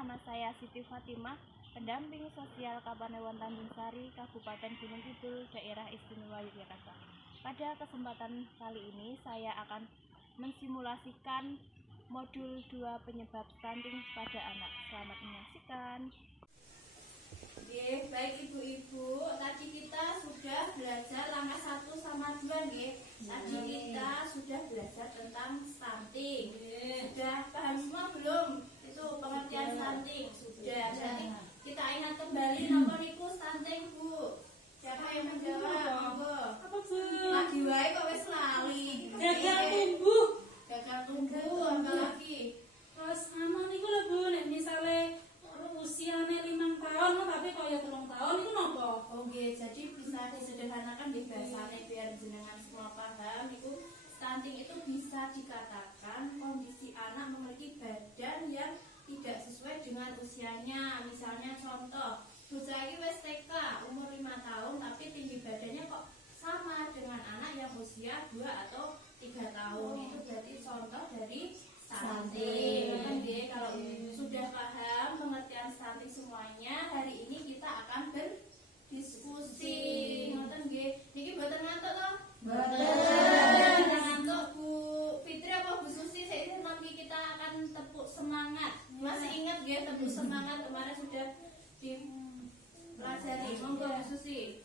nama saya Siti Fatimah, pendamping sosial Kapanewon Tanjung Sari, Kabupaten Gunung Kidul, Daerah Istimewa Yogyakarta. Pada kesempatan kali ini saya akan mensimulasikan modul 2 penyebab stunting pada anak. Selamat menyaksikan. Oke, baik ibu-ibu, tadi kita sudah belajar langkah 1 sama 2 nggih. Tadi kita sudah belajar tentang stunting. Sudah paham semua belum? Itu pengertian stunting. Sudah. Jadi kita ingat kembali napa niku stunting, Bu. Siapa yang menjawab? Monggo. Apa Bu? Lagi wae kok wis lali. Gagal tumbuh. Gagal tumbuh apa lagi? Terus niku lho Bu, nek misale usiane 5 tahun tapi kaya 3 tahun itu napa? Oh nggih, jadi bisa disederhanakan di bahasane biar jenengan semua paham. Itu stunting itu bisa dikatakan kondisi anak memiliki badan yang tidak sesuai dengan usianya. Misalnya contoh, bocah iki wis TK umur 5 tahun tapi tinggi badannya kok sama dengan anak yang usia 2 atau 3 tahun. Itu berarti contoh dari stunting. Oke, kalau sudah paham pengertian stunting semuanya, hari ini kita akan berdiskusi. Ngoten nggih. Niki mboten ngantuk to? Mboten. Ngantuk Bu Fitri apa Bu Susi? Saiki nanti kita akan tepuk semangat. Masih ingat nggih tepuk semangat kemarin sudah dipelajari. Monggo Bu Susi.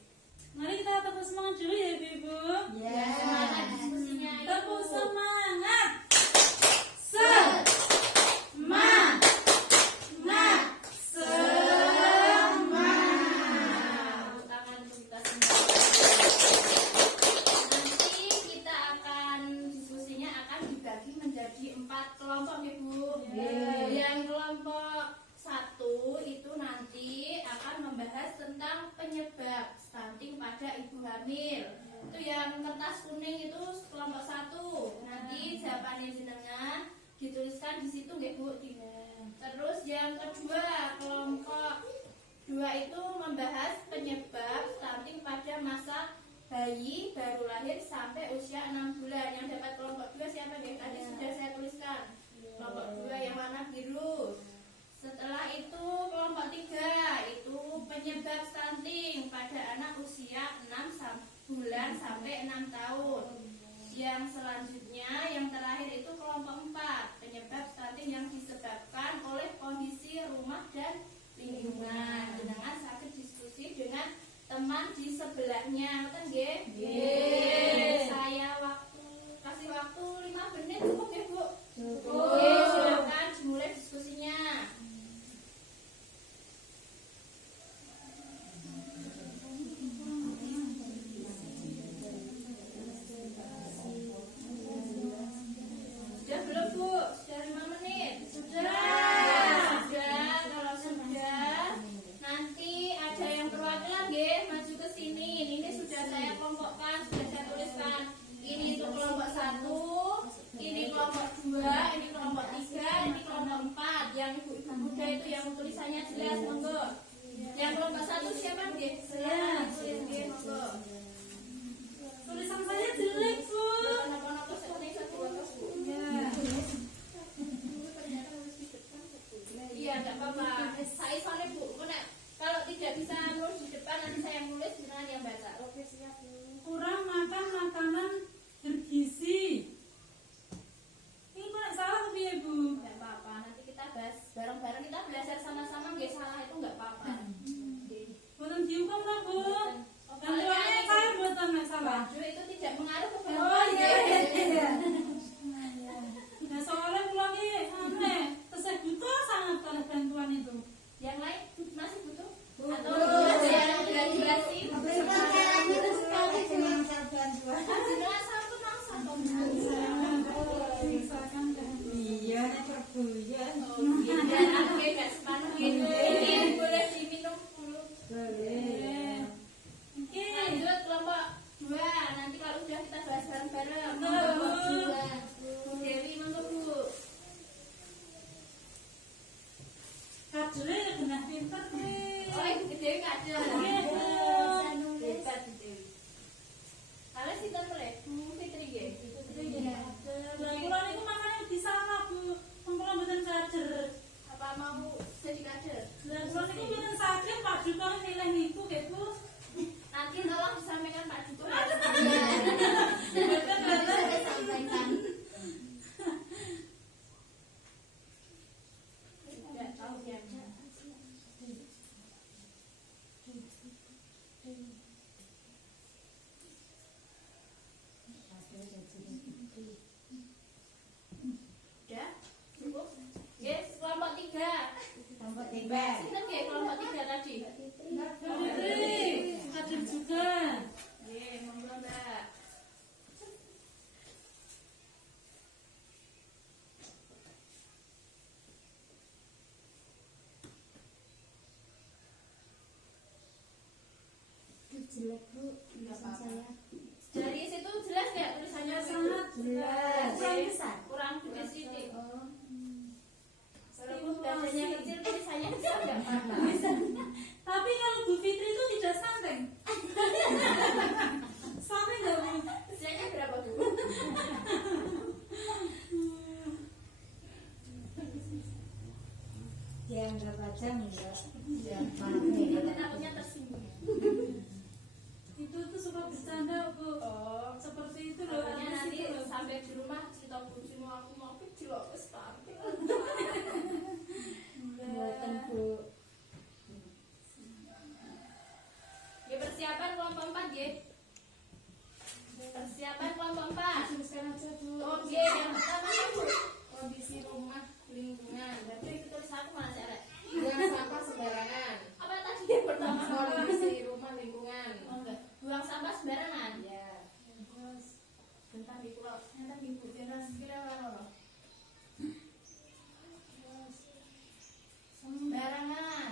Mari kita tepuk semangat dulu ya Ibu. Ya, semangat diskusinya. Tepuk semangat. Penyebab stunting pada ibu hamil. Itu yang kertas kuning itu kelompok 1. Nanti jawabannya jenengan dituliskan di situ nggih Bu. Terus yang kedua, kelompok 2 itu membahas penyebab stunting pada masa bayi baru lahir sampai usia 6 bulan. Yang dapat kelompok 2 siapa nggih? Tadi sudah saya tuliskan. Kelompok 2 yang warna biru. Setelah itu kelompok 3 itu penyebab stunting pada anak usia 6 bulan sampai 6 tahun. Yang selanjutnya yang terakhir itu kelompok 4 penyebab stunting yang disebabkan oleh kondisi rumah dan lingkungan. Dengan sakit diskusi dengan teman di sebelahnya, kan nggih? Nggih. Saya kasih waktu 5 menit cukup ya Bu? Cukup. Silakan dimulai diskusinya. Sudah belum Bu? Sudah 5 menit? Sudah. Kalau sudah, nanti ada yang perwakilan nggih maju ke sini. Ini sudah saya kelompokkan, sudah saya tuliskan. Ini itu kelompok 1, ini kelompok 2, ini kelompok 3, ini kelompok 4. Yang ibu-ibu muda itu yang tulisannya jelas, monggo. Yang kelompok 1 siapa nggih? Saya tulis nggih, monggo. Tulisan saya jelek Bu. Napa-napa seperti satu wakas Bu. Iya, enggak apa-apa. Saya soalnya Bu, kalau tidak bisa nulis di depan nanti saya yang nulis, beneran yang baca. Oke, siap Bu. Kurang makan makanan bergizi. Ini kok salah tapi ya Bu? Enggak apa-apa, nanti kita bahas bareng-bareng, kita belajar sama-sama, nggak salah itu enggak apa-apa. Boten dihukum ta Bu? Bantuannya saya buatan masalah. Baju itu tidak mengaruh ke Oh bantuan. iya. Nah soalnya pulang ini aneh, saya butuh sangat oleh bantuan itu. Yang lain masih butuh? Atau ada yang gradasi? Jenengan satu mangsa toh. Iya, perbuyan. Dan aku nggak sepanuh gitu. Ini boleh diminum dulu. Boleh. Oke. Lanjut kelompok 2. Nanti kalau sudah kita bahas bareng-bareng. Kelompok Bu Dewi, monggo Bu. Kadele genah pinter nih. Oh, Ibu Dewi kadel. Hebat Bu Dewi. Kalau kita boleh, Fitri nggih. Lah kula niku makane disalah Bu. Wong kula mboten kader. Apa mau Sinten nggih kelompok 3 tadi? Fitri, hadir juga. Nggih, monggo Mbak. Jelek Bu, tulisan saya. Dari situ jelas nggak tulisannya? Sangat jelas. Kurang besar. Kurang gede sedikit. Oh, Walaupun bahasanya kecil, tulisannya besar nggak? Tapi kalau Bu Fitri itu tidak santai. Santai nggak Bu? Usianya berapa Bu? yang nggak baca enggak. Ya, Nanti takutnya tersinggung. Itu tuh suka bercanda Bu. Oh, Seperti itu loh. takutnya artis nanti itu loh. sampai di rumah cerita bujumu aku mau kecil loh, wes tampil. Buatan Bu. Ya persiapan kelompok 4 ya. Persiapan kelompok 4. Tuliskan aja Bu. Oke, yang pertama Bu, kondisi rumah lingkungan. Berarti itu tulis aku mana cara? Buang sampah sembarangan. Apa tadi yang pertama? Kondisi rumah lingkungan. Oke, buang sampah sembarangan. Ya. Bentar di pulau, nyata di ibu kira orang. Sembarangan.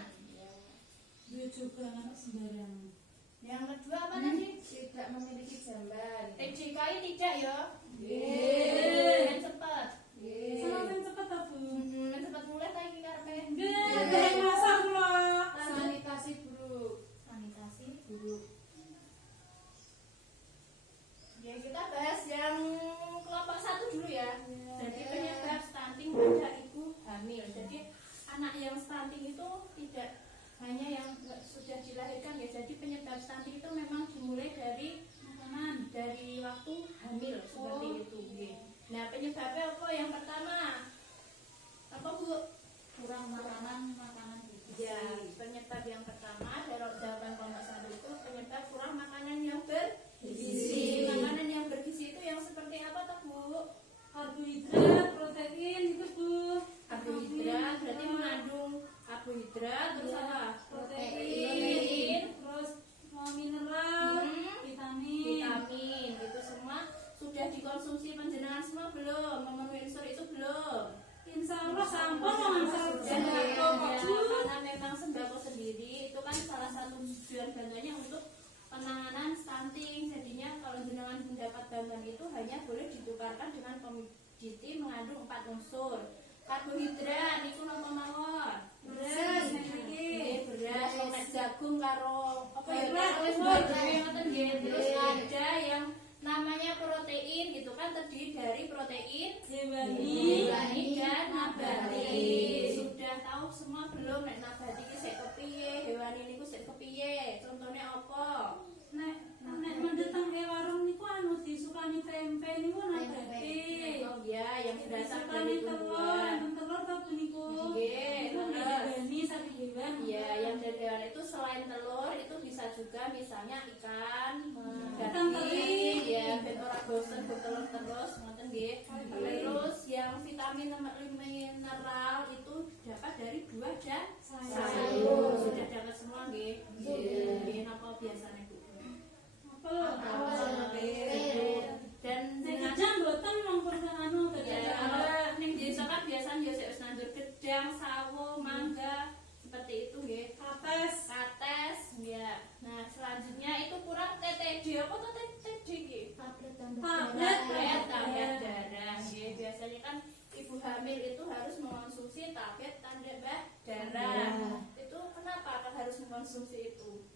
Dia juga anak sembarangan. Yang kedua apa tadi? Tidak memiliki jamban. TJKI tidak ya? Yeay. Yang cepat. Semakin cepat tak Bu? Yang cepat mulai lagi karpe. Gede masa pula. Sanitasi buruk. Sanitasi buruk. Ya kita bahas yang kelompok 1 dulu ya. Jadi penyebab stunting pada ibu hamil. Jadi anak yang stunting itu tidak hanya yang sudah dilahirkan ya. Jadi penyebab stunting itu memang dimulai dari makanan, dari waktu hamil seperti itu. Nggih. Nah penyebabnya apa? Yang pertama apa Bu? Kurang makanan Ya, penyebab yang pertama dari jawaban kelompok 1 itu penyebab kurang makanan yang bergizi. Makanan yang bergizi itu yang seperti apa toh Bu? Karbohidrat, protein itu Bu. Karbohidrat berarti mengandung karbohidrat terus apa? Protein, terus mineral, vitamin. Vitamin itu semua sudah dikonsumsi panjenengan semua belum? Memenuhi unsur itu belum? Insya Allah sampun mengansal Sudah sembako ya, Bu. karena memang sembako sendiri itu kan salah satu tujuan bantuannya untuk penanganan stunting. Jadinya kalau jenengan mendapat bantuan itu hanya boleh ditukarkan dengan komoditi mengandung 4 unsur. Karbohidrat itu napa mawon? Beras, Nggih, beras, omet jagung karo apa ya? Beras, Wis Bu. ngoten nggih. Terus ada yang namanya protein gitu kan terdiri dari protein hewani dan nabati. Sudah tahu semua belum nek nabati ki sik kepiye, hewani niku sik kepiye? Contohnya apa? Nek mendeteng warung niku anu disukani tempe niku nabati. Oh iya, yang berasal Disukani dari telur, tumbuhan. enten telur ta Bu niku. Nggih, Niku terus. hewani saking hewan. Iya, yang dari hewan itu selain telur itu bisa juga misalnya ikan, Ikan teri. ya, ben ora bosen bertelur terus, ngoten nggih. Terus yang vitamin mineral itu dapat dari buah dan sayur. Sudah dapat semua nggih. Nggih, napa biasanya Bu? Apel. Dan Nek dengan gedang mboten mongkon anu ya, gedang. kalau ning desa kan biasanya ya wis nandur gedang, sawo, mangga, seperti itu nggih. Kates, ya. Nah, selanjutnya itu kurang TTD. Apa tuh TTD iki? tablet Tablet. Tablet darah. Nggih, biasanya kan ibu hamil itu harus mengonsumsi tablet tanda darah. Itu kenapa harus mengonsumsi itu?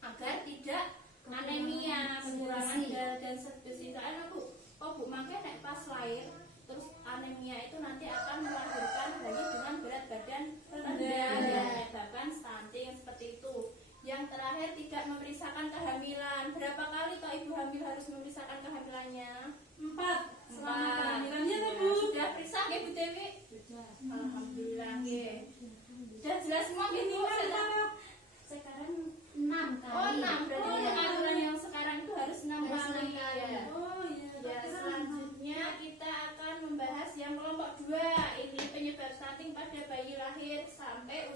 Agar tidak anemia, kekurangan darah dan spesifikasi Bu. Oh Bu, makanya nek pas lahir terus anemia itu nanti akan melahirkan bayi dengan berat badan rendah dan menyebabkan stunting seperti itu. Yang terakhir tidak memeriksakan kehamilan. Berapa kali toh ibu hamil harus memeriksakan kehamilannya? 4 selama kehamilannya tuh Bu. Sudah periksa nggih Bu Dewi? Alhamdulillah nggih. Sudah jelas semua nggih Bu? sekarang 6 kali. Oh 6 berarti untuk aturan yang sekarang itu harus 6 Harus kali. 6 kali. Ya. Oh iya. Ya, selanjutnya kita akan membahas yang kelompok 2. Ini penyebab stunting pada bayi lahir sampai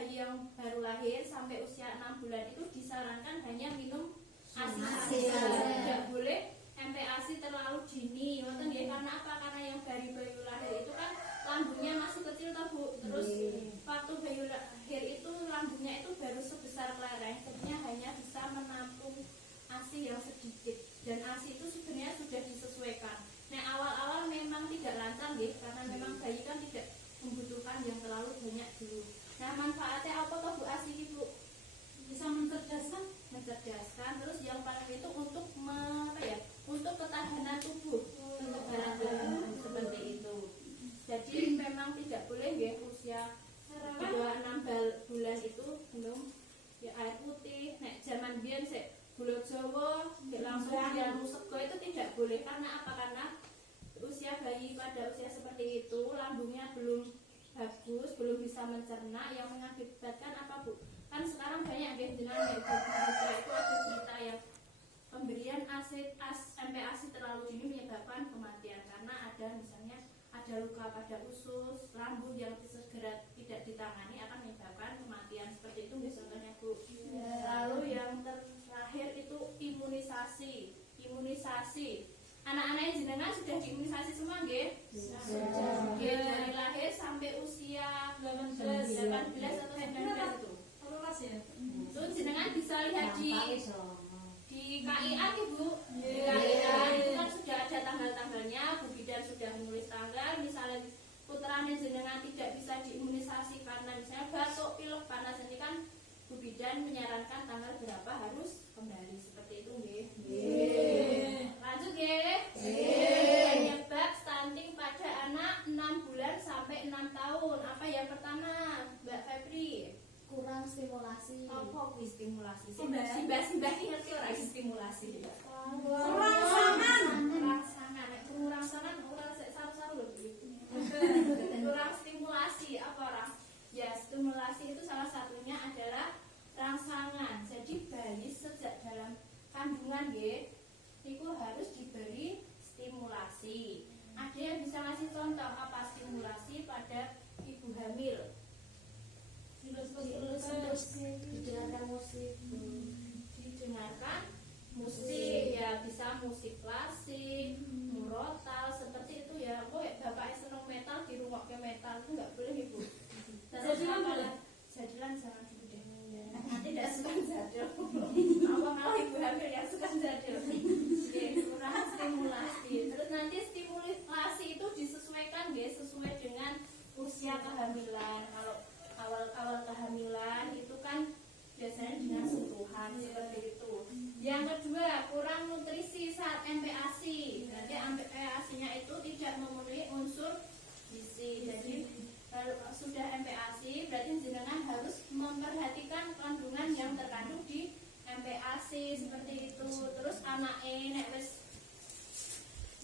bayi yang baru lahir sampai usia 6 bulan itu disarankan hanya minum ASI ASI saja. saja. Tidak boleh MPASI terlalu dini. Ngoten nggih, karena apa? Karena yang bayi lahir itu kan lambungnya masih kecil toh Bu. Terus waktu bayi lahir itu lambungnya itu baru sebesar kelereng, jadinya hanya bisa menampung ASI yang sedikit. Dan ASI itu sebenarnya sudah disesuaikan. Nah, awal-awal memang tidak lancar nggih, karena memang bayi kan tidak membutuhkan yang terlalu banyak dulu. Nah, manfaatnya apa toh Bu ASI ini Bu? Bisa mencerdaskan. Mencerdaskan, terus yang paling itu untuk untuk ketahanan tubuh, untuk berat seperti itu. Jadi memang tidak boleh ya usia di bawah 6 bulan itu belum ya air putih. Nek zaman biyen sik gula Jawa langsung dianu sego itu tidak boleh. Karena apa? Karena usia bayi pada usia seperti itu lambungnya belum bagus, belum bisa mencerna, yang mengakibatkan apa Bu? Kan sekarang banyak yang jenengan itu ada berita yang pemberian MPASI terlalu dini menyebabkan kematian karena ada misalnya ada luka pada usus lambung yang segera tidak ditangani akan menyebabkan kematian seperti itu contohnya Bu. Lalu yang terakhir itu imunisasi. Anak-anak yang jenengan sudah diimunisasi semua nggih? Sudah. Dari lahir sampai usia 18 atau 19 itu. Ya. Itu jenengan bisa lihat di KIA Bu. Di KIA itu kan sudah ada tanggal-tanggalnya. Bu Bidan sudah menulis tanggal. Misalnya putranya jenengan tidak bisa diimunisasi karena misalnya batuk, pilek, panas, ini kan Bu Bidan menyarankan tanggal berapa harus kembali seperti itu nggih. Lanjut nggih. Penyebab stunting pada anak 6 bulan sampai 6 tahun. Apa yang pertama, Mbak Febri? Kurang stimulasi. Apa kuwi stimulasi? Simbah ngerti ora stimulasi? Rangsangan. Nek rangsangan ora saru-saru lho. Kurang stimulasi apa ora? Ya, stimulasi itu salah satunya adalah rangsangan. Jadi bayi sejak dalam kandungan nggih, itu harus diberi stimulasi. Ada yang bisa ngasih contoh apa stimulasi pada ibu hamil? Didengarkan musik. Didengarkan musik ya, bisa musik klasik, murotal seperti itu ya. Bapaknya seneng metal dirungokke metal itu nggak boleh Ibu. Jadilan boleh? Jadilan jangan dulu deh. Nanti tidak suka jadil. Apa malah ibu hamil yang suka jadil. Kurang stimulasi. Terus nanti stimulasi itu disesuaikan guys, sesuai dengan usia kehamilan. Kalau awal kehamilan itu kan biasanya dengan sentuhan seperti itu. Yang kedua, kurang nutrisi saat MPASI. Nanti MPASI-nya itu tidak memenuhi unsur gizi. Jadi kalau sudah MPASI berarti jenengan harus memperhatikan kandungan yang terkandung di MPASI seperti itu. Terus anake nek wis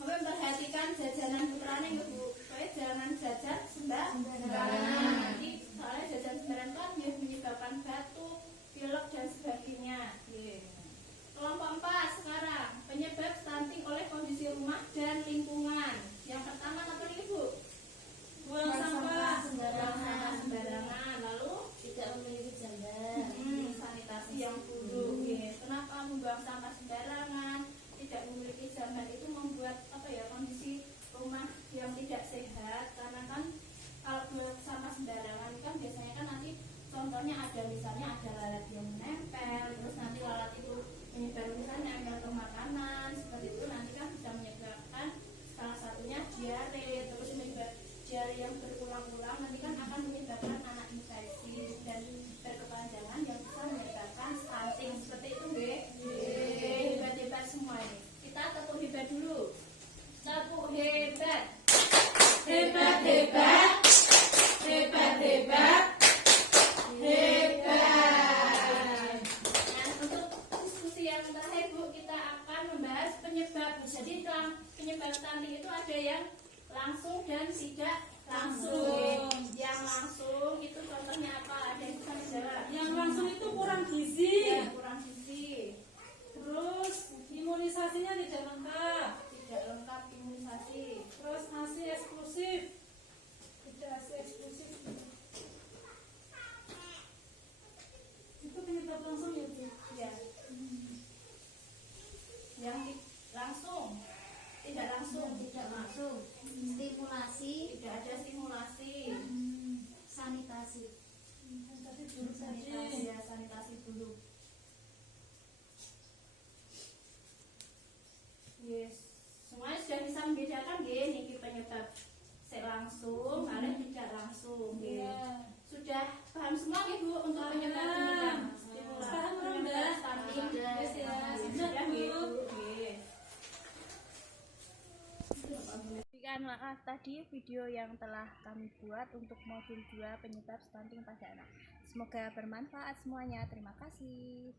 memperhatikan jajanan putrane Bu. Supaya jangan jajan sembarangan. Nanti soalnya jajan sembarangan kan menyebabkan batuk, pilek dan sebagainya. Kelompok 4 sekarang, penyebab stunting oleh kondisi rumah dan lingkungan. Yang pertama apa nih Bu? Buang sampah sembarangan. Lalu Tidak memiliki jamban. sanitasi yang buruk. Kenapa membuang sampah sembarangan? Tidak memiliki jamban itu membuat kondisi rumah yang tidak sehat. Karena kan kalau buang sampah sembarangan kan biasanya kan nanti contohnya ada misalnya ada lalat yang menempel, terus nanti lalat itu menyebar misalnya nempel ke makanan seperti itu, nanti kan bisa menyebabkan salah satunya diare, terus menyebabkan diare yang berulang-ulang nanti kan akan menyebabkan anak infeksi dan berkepanjangan yang bisa menyebabkan stunting seperti itu nggih. Hebat-hebat semua ini. Kita tepuk hebat dulu. Tepuk hebat. hebat. Nah, untuk diskusi yang terakhir Bu, kita akan membahas penyebab. Jadi penyebab stunting itu ada yang langsung dan tidak langsung. Yang langsung itu contohnya apa? Ada yang bisa menjawab. Yang langsung itu kurang gizi. Ya, kurang gizi. Terus imunisasinya tidak lengkap. Tidak lengkap imunisasi. Terus ASI eksklusif. Tidak ASI eksklusif. yang langsung, tidak langsung, Tidak langsung. Stimulasi. tidak ada stimulasi. Sanitasi. Tadi buruk Sanitasi tadi. ya, sanitasi dulu. Yes, semuanya sudah bisa membedakan gini penyebab langsung, kalian tidak langsung. Iya. Sudah paham semua nih Bu untuk penyebab pernikahan. Sekarang merambah. Stunting. Yes, ya. Sudah Sudah, Bu. Bu. Yes. Sekian maaf tadi video yang telah kami buat untuk modul 2 penyebab stunting pada anak. Semoga bermanfaat semuanya. Terima kasih.